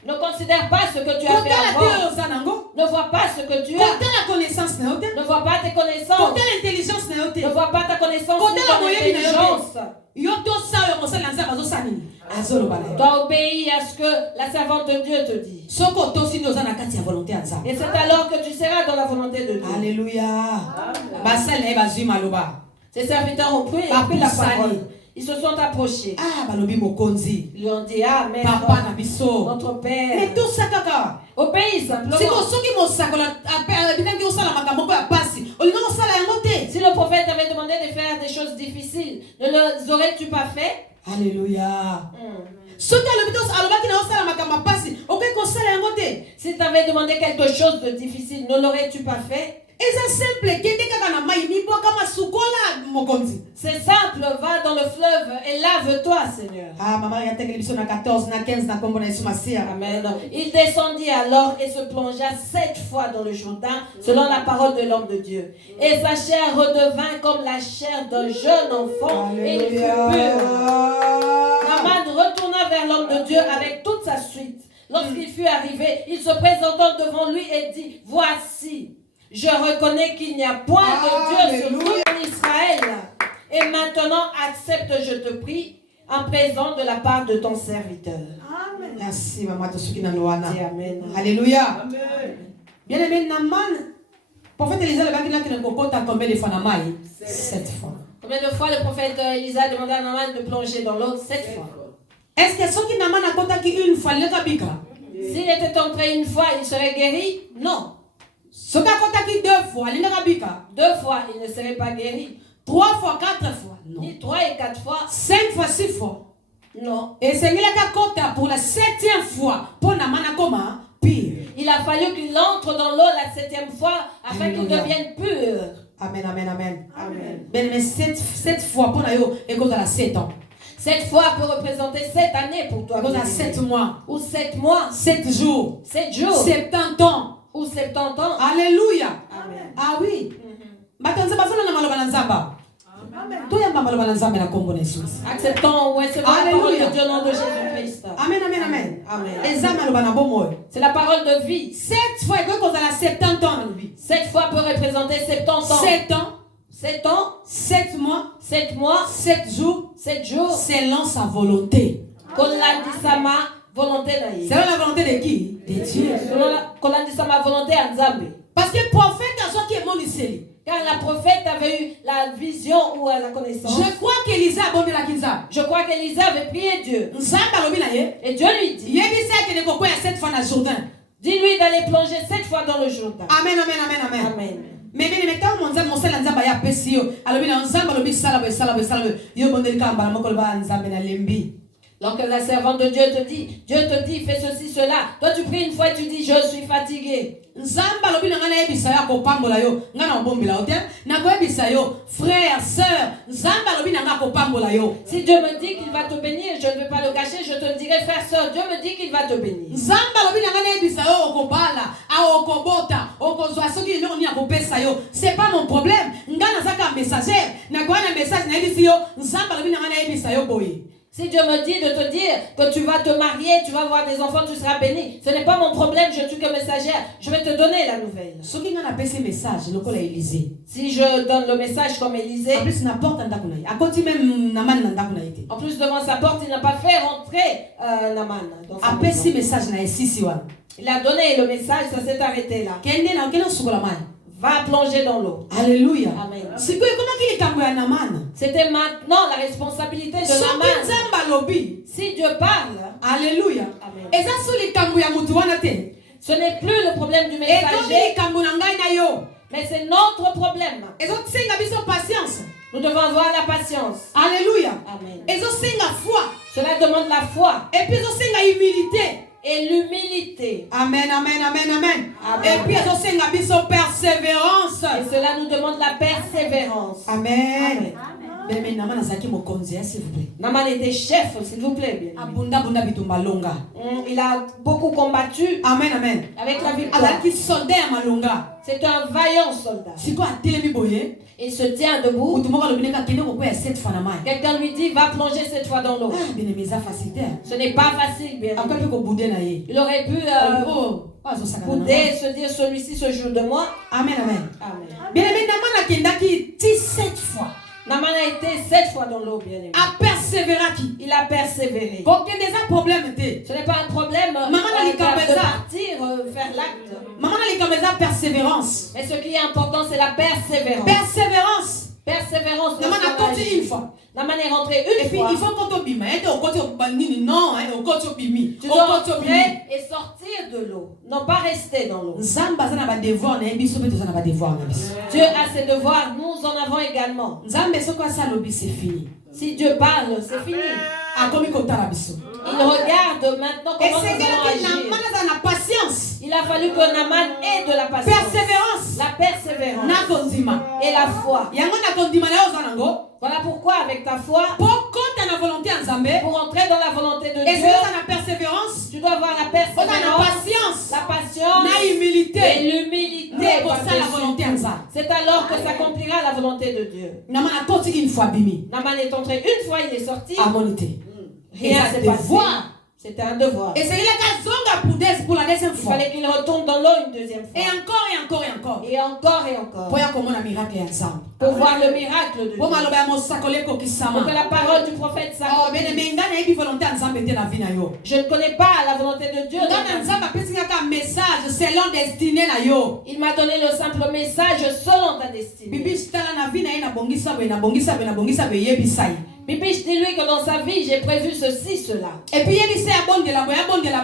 Ne considère pas ce que tu as Côté fait la avant. théo. Ne vois pas ce que tu Côté as. la connaissance na yote. Ne vois pas tes connaissances. Côté l'intelligence na yote. Ne vois pas ta connaissance Côté ni la ton moyenne na intelligence. yote. Yo to sa yo mosala nza bazo sanini. Azolo bala. Dois obéir à ce que la servante de Dieu te dit. Soko to si noza na kati ya volonté nza. Et c'est alors que tu seras dans la volonté de Dieu. Alléluia. Basal na bazui maloba. Ses serviteurs ont pris la parole. Ils se sont approchés. Ah, balobi mokonzi. Ils lui ont dit: ah, mais Papa na biso. notre père. Mais tout ça kaka. Obéis simplement. Si Si le prophète avait demandé de faire des choses difficiles, ne les aurais-tu pas fait? Alléluia. Si tu avais demandé quelque chose de difficile, ne l'aurais-tu pas fait? C'est simple, va dans le fleuve et lave-toi, Seigneur. Ah, maman, il y a 14, 15, Amen. Il descendit alors et se plongea 7 fois dans le Jourdain, selon la parole de l'homme de Dieu. Et sa chair redevint comme la chair d'un jeune enfant, et il fut pur. Naaman retourna vers l'homme de Dieu avec toute sa suite. Lorsqu'il fut arrivé, il se présenta devant lui et dit: voici, je reconnais qu'il n'y a point de Dieu sur tout Israël. Et maintenant, accepte, je te prie, un présent de la part de ton serviteur. Amen. Merci, maman. Amen. Alléluia. Bien aimé, Naaman, prophète Élisée, combien de fois Naaman? 7 fois. Combien de fois le prophète Élisée a demandé à Naaman de plonger dans l'eau? 7 fois. Est-ce que ceux qui Naaman a compté une fois, il est bika? S'il était entré une fois, il serait guéri? Non. Ceux qui a compté 2 fois, il est bika? 2 fois, il ne serait pas guéri. 3 fois, 4 fois? Non. Ni 3 et 4 fois? 5 fois, 6 fois? Non. Et c'est qu'il a compté pour la 7e fois pour Naaman comment? Pire. Il a fallu qu'il entre dans l'eau la 7e fois afin qu'il devienne pur. Amen, amen, amen. Amen. Mais 7 fois pour nous, et quand on a 7 ans. 7 fois peut représenter 7 années pour toi. Quand on a 7 mois. Ou 7 mois. 7 jours. 7 jours. 70 ans. Ou 70 ans. Alléluia. Amen. Ah oui. Matanza bazona na maloba na nzamba. Amen. To ya maloba na Nzambe na kombo na Yesu. Acceptons ou recevons la parole Alléluia. de Dieu au nom de Jésus-Christ. Amen, amen, amen. Amen. Eza maloba na bomo. C'est la parole de vie. Cette fois, il faut qu'on a 70 ans dans la vie. Cette fois peut représenter 70 ans. 7 ans, 7 ans, 7 mois, 7 mois, 7 jours, 7 jours. selon sa volonté. Kolandisama volonté na ye. Selon la volonté de qui? De Dieu. Kolandisama volonté à Nzambe. Parce que le prophète a sorti le monde ici. Car la prophète avait eu la vision ou la connaissance. Je crois qu'Élisa a bombé la Kinza. Je crois qu'Élisa avait prié Dieu. Nzamba lobi na ye. Et Dieu lui dit, Yebisa ke ne kokwe ya 7 fois na Jourdain. dis-lui d'aller plonger 7 fois dans le Jourdain. Amen, amen, amen, amen. Amen. Mais quand mon Nzamba mosala Nzamba ya pesi yo. Alobi na Nzamba lobi sala bo. Yo bondeli kamba na mokolo ba Nzambe na lembi. Lorsque la servante de Dieu te dit, fais ceci, cela. Toi tu pries une fois et tu dis, je suis fatigué. Nzamba lobi na ngana yebisa yo akopambola yo. Ngana obombela yo te. Na koyebisa yo, frère, sœur, Nzamba lobi na ngana akopambola yo. Si Dieu me dit qu'il va te bénir, je ne vais pas le cacher, je te le dirai, frère, sœur, Dieu me dit qu'il va te bénir. Nzamba lobi na ngana yebisa yo okobala, okobota, okozwa soki eloko ni akopesa yo. C'est pas mon problème. Ngana zaka messager. Na koya na message na yebisi yo, Nzamba lobi na ngana yebisa yo boye. Si Dieu me dit de te dire que tu vas te marier, tu vas avoir des enfants, tu seras béni, ce n'est pas mon problème, je ne suis que messagère. Je vais te donner la nouvelle. Soki ngana pese message lokola Élisée. Si je donne le message comme Élisée, En plus na porte ndako na ye. Akoti même na man na ndako na ye te. en plus devant sa porte, il n'a pas fait rentrer Naman dans sa Apesi maison. message na esisi wana. Il a donné le message, ça s'est arrêté là. Kende na kende sukola mai. Va plonger dans l'eau. Alléluia. Amen. Sikoyo komaki likambo ya Namana. C'était maintenant la responsabilité de Soki Naman. Nzamba lobi. Si Dieu parle, Alléluia. Amen. Eza so likambo ya mutu wana te. ce n'est plus le problème du Etoki messager, likambo na ngai na yo. mais c'est notre problème. Ezosenga biso patience. Nous devons avoir la patience. Alléluia. Amen. Ezosenga foi. Cela demande la foi Et puis ezosenga humilité. et l'humilité. Amen, amen, amen, amen. Amen. Et puis ezosenga biso persévérance. Et cela nous demande la persévérance. Amen. Bien, Naman azaki mokonzi, s'il vous plaît. Naman était chef, s'il vous plaît. Bien. Abunda bunda bitumba longa. Il a beaucoup combattu Amen, amen. avec la victoire. Azaki soldat ya malonga. C'est un vaillant soldat. Siko atelemi boye. Il se tient debout. Mutu moko alobineka kende kokwea 7 fois na mai. Quelqu'un lui dit, va plonger cette fois dans l'eau. Ah, bien aimé, eza facile te. Ce n'est pas facile, bien. Après pe ko bouder na ye. Il aurait pu bouder, se dire, celui-ci se joue de moi. Amen, amen. Amen. Bien aimé, Naman akendaki 17 fois. Naman a été 7 fois dans l'eau, bien aimé. A persévéraki. Il a persévéré. Kokende eza problème te. Ce n'est pas un problème Maman a les de campés, partir, faire l'acte. Maman alikambo eza persévérance. Mais ce qui est important, c'est la persévérance. Persévérance. Persévérance. Naman a lorsqu'on continué agit. une fois. Naman est rentré Et une puis fois. il faut qu'on t'obime. Et au côté au non, au côté au bimi. Tu Au dois côté au bimi. entrer et sortir de l'eau. Non pas rester dans l'eau. Nzamba za na ba devoir na biso pe toza na ba devoir na biso. Dieu a ses devoirs, nous en avons également. Nzambe soko asalobi c'est fini. Si Dieu parle, c'est fini. Akomi kotala biso. Il regarde maintenant Et comment c'est nous allons que agir. Naman aza na patience. Il a fallu que Naman ait de la patience, Persévérance. la persévérance Na kondima. et la foi. Yango na kondima na yo oza nango. Voilà pourquoi avec ta foi, Pour compte na volonté ya Nzambe. pour entrer dans la volonté de Et c'est Dieu, na persévérance. tu dois avoir la Oza na persévérance, patience. la patience Na et humilité. l'humilité. Mais pour ça la volonté ya par-dessus. Nzambe. C'est alors que s'accomplira la volonté de Dieu. Naman akoti une fois bimi. Naman est entré une fois, il est sorti. Amonité. Rien Et ça s'est passé. devoir. C'était un devoir. Et c'est là qu'à zonga pour la deuxième Il fois. fallait qu'il retourne dans l'eau une deuxième Et fois. encore et encore et encore. Et encore et encore. Pour y avoir un miracle ensemble. Pour voir le miracle de Dieu. Pour maloba ya mosakole ko Pour que kisama. la parole du prophète Oh, bien s'accomplisse. aimé, ngana yebi volonté ya Nzambe te na vie na yo. Je ne connais pas la volonté de Dieu. dans Ngana ma vie. Nzambe apesi kaka message selon destinée na yo. Il m'a donné le simple message selon ta destinée. Bibi stala na vie na ye na bongisa be na bongisa be na bongisa be yebisa ye. Bibi, je dis-lui que dans sa vie, j'ai prévu ceci, cela. Et puis yebisa ya bondela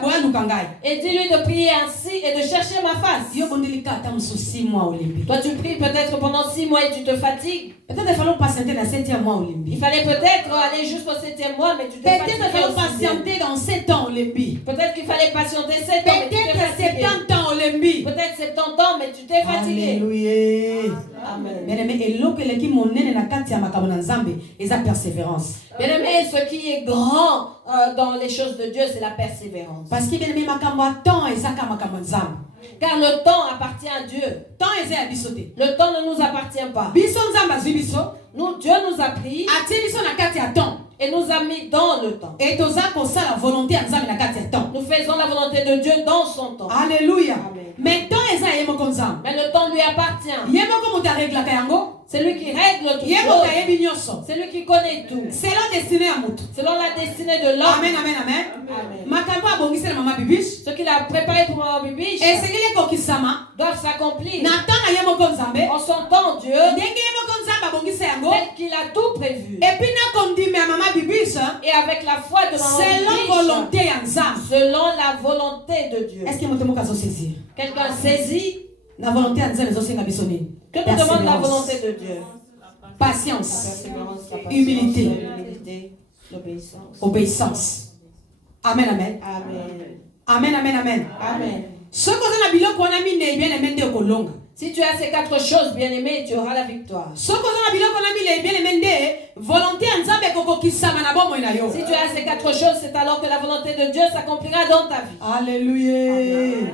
boya luka ngai. Et dis-lui de prier ainsi et de chercher ma face. Yo bondeli kata musu 6 mois olimbi. Toi, tu pries peut-être pendant 6 mois et tu te fatigues. Peut-être il fallait patienter dans 7e mois Il olimbi. fallait peut-être aller jusqu'au 7e mois, mais tu t'es Peut-être fatigué. il fallait au 6e. patienter dans 7 ans olimbi. Peut-être qu'il fallait patienter 7 ans, mais tu t'es Peut-être fatigué. 70 ans olimbi. Peut-être 70 ans, mais tu t'es fatigué. Alléluia. Amen. Bien-aimé, eloko eleki monene na kati ya makambo na Nzambe, eza persévérance. Bien-aimé, ce qui est grand dans les choses de Dieu, c'est la persévérance. Parce que bien-aimé, makambo ya temps ezaka makambo Nzambe. Car le temps appartient à Dieu. Temps eza ya biso te. Le temps ne nous appartient pas. Biso Nzambe azwi biso. Nous, Dieu nous a pris Atie biso na kati ya temps. et nous a mis dans le temps. Et toza kosala volonté ya Nzambe na kati ya temps. Nous faisons la volonté de Dieu dans son temps. Alléluia. Amen. Mais temps eza ye moko Nzambe. Mais le temps lui appartient. Ye moko moto areglaka yango. C'est lui qui règle tout. Ye moto ayebi nyonso. C'est lui qui connaît tout. Selon destinée ya moto. Selon la destinée de l'homme. Amen, amen, amen. Amen. Makambo abongisela mama bibiche. Ce qu'il a préparé pour Maman Bibiche Esengeli kokisama. doivent s'accomplir. Na temps na ye moko Nzambe. En son temps, Dieu, Ndenge ye moko Nzambe abongisa yango. tel qu'il a tout prévu. Et puis na kondime ya mama bibiche. Et avec la foi de Maman Selon Bibiche, volonté ya Nzambe. selon la volonté de Dieu. Est-ce que moto moko azosaisir? Quelqu'un saisit Na volonté ya Nzambe ezosenga biso nini? que nous demande la volonté de Dieu. Patience. Persévérance, la patience, Humilité. l'humilité, l'obéissance. Obéissance. Amen, amen. Amen. Amen, amen, amen. Amen. Soki oza na biloko wana minei bien-aimé nde okolonga. Si tu as ces 4 choses, bien-aimé, tu auras la victoire. Soki oza na biloko wana minei bien-aimé nde volonté ya Nzambe ekokokisama na bomoi na yo. Si tu as ces 4 choses, c'est alors que la volonté de Dieu s'accomplira dans ta vie. Alléluia.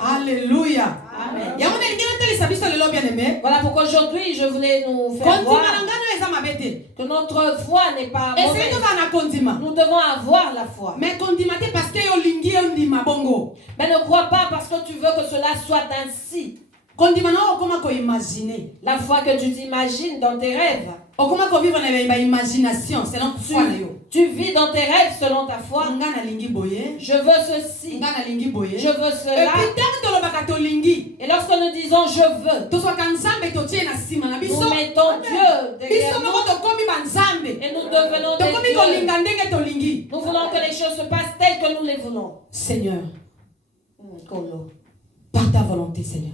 Alléluia. Amen. Yango nde lingi natalisa biso lelo bien-aimé. Voilà pourquoi aujourd'hui, je voulais nous faire Kondima voir na ngano eza mabe te. que notre foi n'est pas Esengeli mauvaise. toka na kondima. Nous devons avoir la foi. Mais kondima te parce que yo lingi yo ndima bongo. Mais ne crois pas parce que tu veux que cela soit ainsi. Kondima na okoma ko imaginer. La foi que tu t'imagines dans tes rêves. Okoma ko vivre na imagination selon foi na yo. Tu vis dans tes rêves selon ta foi. Nga na lingi boye. Je veux ceci. Nga na lingi boye. Je veux Et cela. puis tant que tolobaka to lingi. Et lorsque nous disons je veux, Tozwaka Nzambe totie na sima na biso. nous mettons Dieu derrière Biso moko nous tokomi banzambe. et nous devenons des Tokomi dieux. kolinga ndenge tolingi. Nous voulons que les choses se passent telles que nous les voulons. Seigneur, Kolo. par ta volonté, Seigneur.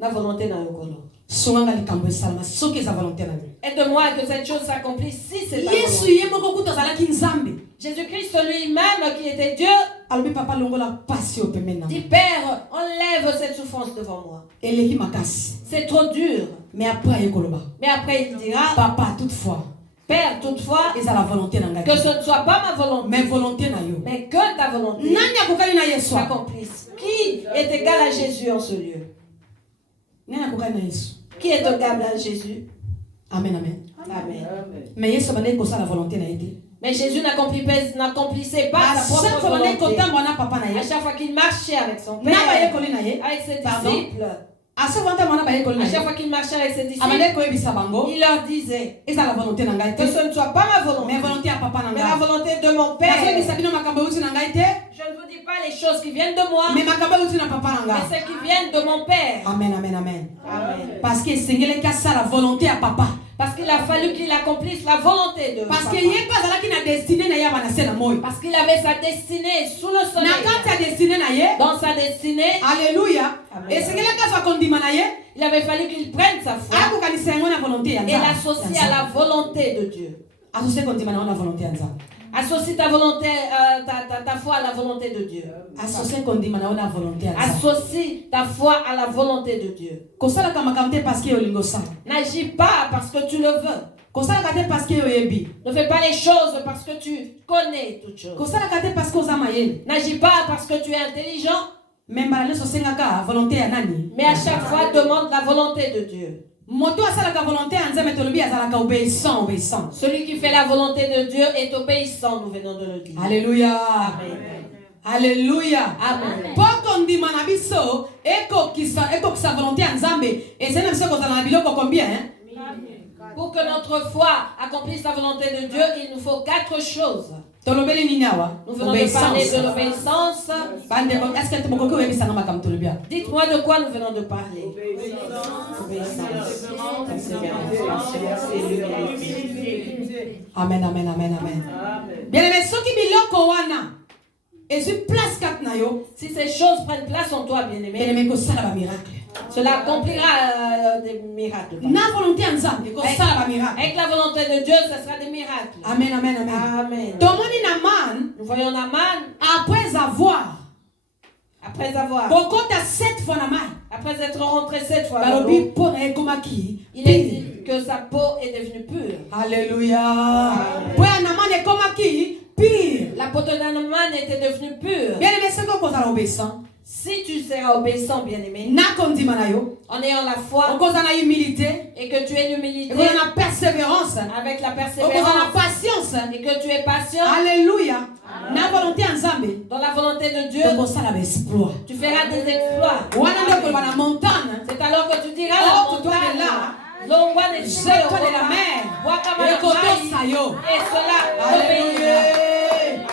La volonté dans le kolo. Songanga likambo esalama soki eza volonté na yo. Aide-moi que cette chose s'accomplisse si c'est ta Yesu volonté. ye moko kuta azalaki Nzambe. Jésus-Christ lui-même qui était Dieu Alobi papa longola pasi oyo pembeni na dit nga. Père, enlève cette souffrance devant moi. Eleki makasi. C'est trop dur. Mais après aye koloba. Mais après il dira Papa toutefois Père, toutefois, eza la volonté na ngai. que ce ne soit pas ma volonté, Mais volonté na yo. mais que ta volonté Nani akokani na Yesu? s'accomplisse. Qui est égal à Jésus en ce lieu? Nani akokani na Yesu? Qui est égal à Jésus? Amen, amen. Amen. Mais Yesu abandaki kosala volonté na ye te. Mais Jésus n'accomplissait pas sa À chaque propre fois abandaki volonté. kotambola na papa na À ye. chaque fois qu'il marchait avec son Na Père, bayekoli na ye. avec ses Pardon? disciples, À chaque fois atambola na bayekoli na à chaque ye. fois qu'il marchait avec ses disciples, Abandaki koyebisa bango. il leur disait Eza la volonté na ngai que te. ce ne soit pas ma volonté, Mais volonté ya papa na mais la ngai. volonté de mon Père. Nazoyebisa bino makambo euti na ngai te. Je ne vous dis pas les choses qui viennent de moi, Mais makambo euti na papa na mais ngai. celles qui viennent de mon Père. Amen, amen, amen. Amen. Parce que esengeli asala volonté ya papa. Parce qu'il a fallu qu'il accomplisse la volonté de Parce papa. que ye mpe azalaki na destinée na ye ya banase na moi. Parce qu'il avait sa destinée sous le soleil. Na kati ya destinée na ye. Dans sa destinée, Alléluia. Amen. Esengeli azwa kondima na ye. il avait fallu qu'il prenne sa foi Akokanisa yango na volonté ya et Nzambe. l'associe à la volonté de Dieu. Associe kondima na yango na volonté ya Nzambe. Associe ta volonté, ta foi à la volonté de Dieu. Associe kondima na yango na volonté ya Nzambe. Associe ta foi à la volonté de Dieu. Kosalaka makambo te parce que olingi osala. N'agis pas parce que tu le veux. Kosalaka te parce que oyebi. Ne fais pas les choses parce que tu connais toutes choses. Kosalaka te parce que oza mayele. N'agis pas parce que tu es intelligent, Me mbala nyonso osengaka volonté ya nani? mais à chaque fois demande la volonté de Dieu. Moto asalaka volonté ya Nzambe tolobi azalaka obéissant, obéissant. Celui qui fait la volonté de Dieu est obéissant, nous venons de le dire. Alléluia. Amen. Alléluia. Amen. Poko ndima na biso ekokisa volonté ya Nzambe ezali na biso kozala na biloko combien hein? Pour que notre foi accomplisse la volonté de Dieu, il nous faut 4 choses. Tolobeli nini awa? Nous venons de parler de l'obéissance. Bandeko, est-ce que bokoki oyebisanga makambo tolobi awa? Dites-moi de quoi nous venons de parler. Obéissance. Persévérance, patience et l'humilité. Amen, amen, amen, amen. Bien aimé, soki biloko wana ezwi place kati na yo, Si ces choses prennent place en toi, bien bien aimé, aimé kosala ba miracle. cela accomplira des miracles. Na volonté ya Nzambe kosala ba miracle. Avec la volonté de Dieu, ce sera des miracles. Amen, amen, amen. Amen. Tomoni Naman Nous voyons Naaman, après avoir Après avoir, bokota 7 fois na mai après être rentré 7 fois dans balobi l'eau, mpo na ye ekomaki il est dit que sa peau est devenue pure. Alléluia. Po ya Naaman ekomaki pire. La peau de Naaman était devenue pure. Bien aimé, c'est qu'on kozala obéissant Si tu seras obéissant, bien-aimé, na kondima na yo en ayant la foi okozala na humilité et que tu aies l'humilité, ekozala na persévérance avec la okozala na persévérance patience. et que tu es patient Alléluia. Na volonté ya Nzambe dans la volonté de Dieu, tokosala baexploit tu feras des exploits. wana nde okoloba na montagne C'est alors que tu diras Oh, la toi, montagne de là. l'ongwa ne jette-toi de la mer ekotosa yo. et cela Alléluia. obéira.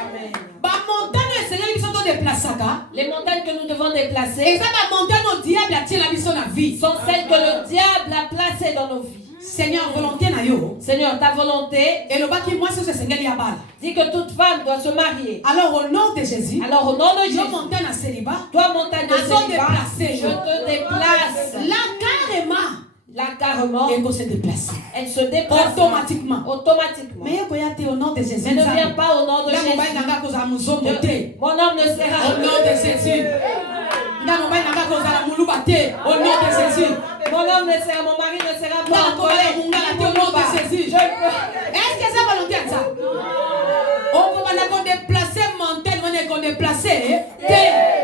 Amen. bamontagne esengeli biso todeplasaka Les montagnes que nous devons déplacer eza bamontagne o diable atiela biso na vie. sont celles que le diable a placées dans nos vies. Seigneur volonté na yo Seigneur, ta volonté elobaki mwasi oso esengeli ya bala. dit que toute femme doit se marier. Alors au nom de Jésus Alors au nom de yo Jésus, montagne na célibat toi montagne de Nazo célibat, déplacer. je te déplace. là carrément Là carrément, eko se déplacer elle se déplace automatiquement. automatiquement. mais ekoya te au nom de Jésus. Elle ne vient pas au nom de nga mobali Jésus. nanga kozala muzombo te Mon homme ne sera au nom de Jésus. nga mobali nanga kozala muluba te au nom de Jésus. Mon homme ne sera, mon mari ne sera nga pas en kobala colère. mungala te au nom de Jésus. Est-ce que ça volonté ya ça okobanda kodeplacer montagne wana ekodéplace te.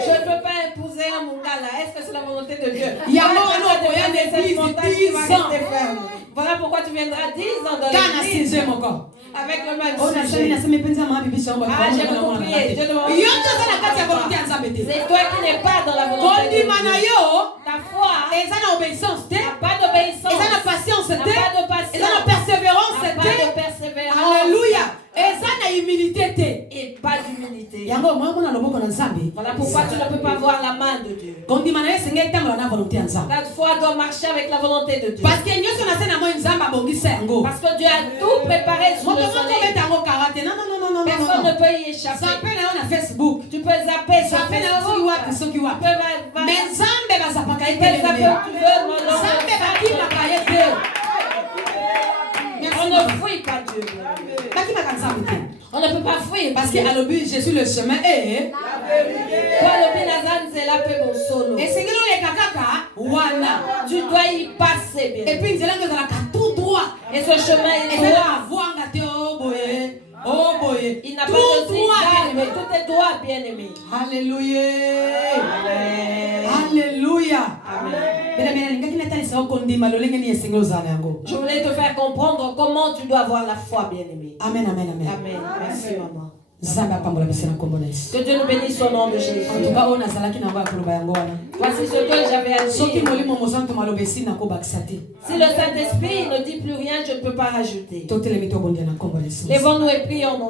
Je ne peux pas épouser un Mungala. Est-ce que c'est la volonté de Dieu? Il y a un homme qui a Cette l'église montagne 10 qui va ans. rester ferme. Voilà pourquoi tu viendras 10 ans dans kana l'église sixième encore. avec le même Oh, na sujet. sali na sema penza ma bibi shamba. Ah, j'ai compris. Dieu demande- Yo toza na kati ya volonté ya Nzambe te. C'est toi qui n'es pas dans la volonté de Kondima na Dieu. yo Ta foi eza na obéissance te. n'a pas d'obéissance. Eza na patience N'a te. pas de Eza na patience. persévérance N'a pas te. de persévérance. Alléluia. Eza na humilité te. Et pas d'humilité. Yango mwa mona loboko na Nzambe. Voilà pourquoi tu ne peux pas voir la main de Dieu. Kondima na yo senge tambola na volonté ya Nzambe. Ta foi doit marcher avec la volonté de Dieu. Parce que nyonso na se na mo Nzambe abongisa yango. Parce que Dieu a tout préparé sur Moto le moko soleil. beta yango karate. Non non non non non Personne non. ne peut y échapper. Zape na yo na Facebook. Tu peux zapper sur Zape na yo soki Facebook. wapi soki Tu wapi. peux Mais Nzambe bazapaka ye tu peux zapper te. où tu veux. Non, non, Nzambe bakimaka ye te. on ne fuit pas Dieu. Bakimaka Nzambe te. On ne peut pas fuir. Parce que alobi Jésus le chemin est Toi, le Binazan, c'est la paix mon solo. esengeli oleka kaka wana. Tu dois y passer bien. Et puis nzela ngo ezalaka tout droit. Et ce chemin est Eza na droit. mavwanga te oh boye. Oh boye. Il n'a pas Tout de droit. zigzag, mais tout est droit, bien aimé. Alléluia. Amen. Alléluia. Amen. Bena bena lingaki natalisa okondima lolenge ni esengeli ozala yango. Je voulais te faire comprendre comment tu dois avoir la foi, bien aimé. Amen amen amen. Amen. Merci, maman. Nzambe apambola biso na kombo na Yesu. Que Dieu nous bénisse au nom de Jésus. En tout cas oyo nazalaki nango ya koloba yango wana. Voici ce que j'avais à Soki dire. molimo mosantu maloba esi nakobakisa te. Si le Saint-Esprit ne dit plus rien, je ne peux pas rajouter. Totelemi tobondia na kombo na Yesu. Lèvons-nous et prions.